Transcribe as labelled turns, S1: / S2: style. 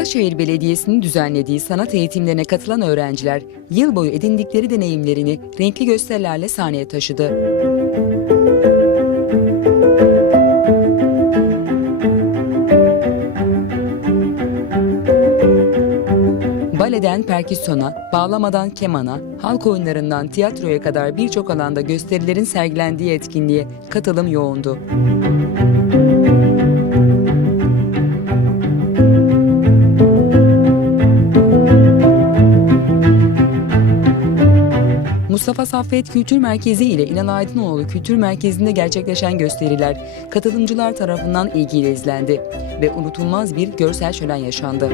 S1: Ataşehir Belediyesi'nin düzenlediği sanat eğitimlerine katılan öğrenciler yıl boyu edindikleri deneyimlerini renkli gösterilerle sahneye taşıdı. Baleden perküsyona, bağlamadan kemana, halk oyunlarından tiyatroya kadar birçok alanda gösterilerin sergilendiği etkinliğe katılım yoğundu. Mustafa Saffet Kültür Merkezi ile İnan Aydınoğlu Kültür Merkezi'nde gerçekleşen gösteriler katılımcılar tarafından ilgiyle izlendi ve unutulmaz bir görsel şölen yaşandı.